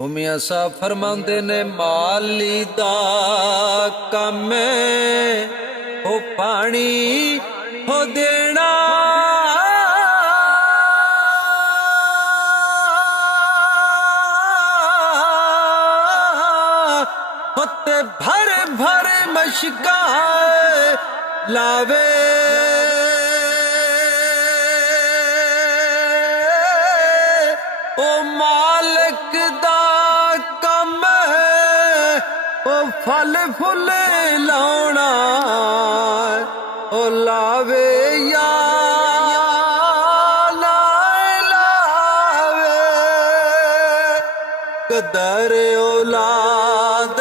मियां साहब फरमाते ने माली दा कम हो पानी हो देना होते भर भर मशका लावे ओ मालिक दा कम ओ फल फुल लाउना ओ लावे या लावे कदर औलाद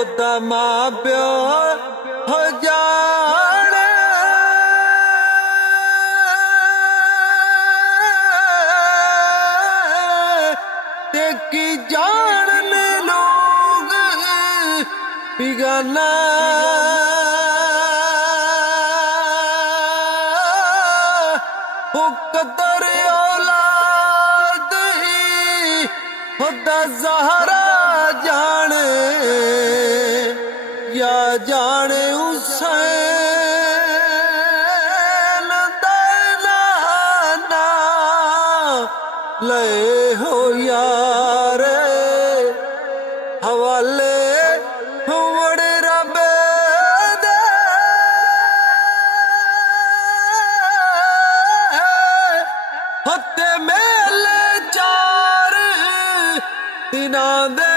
ओदा मां प्यो हो जाने ते की जानने लोग बिगाना हो कदर औलाद होदा ज़हरा जाने या जाने हुसैन दाना ले हो यार हवाले वड़े रब दे होते मेले चार दिनां दे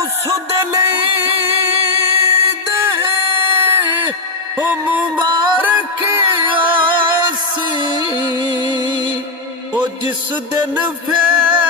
उस दे हो मुबारक आसी ओ जिस दिन फिर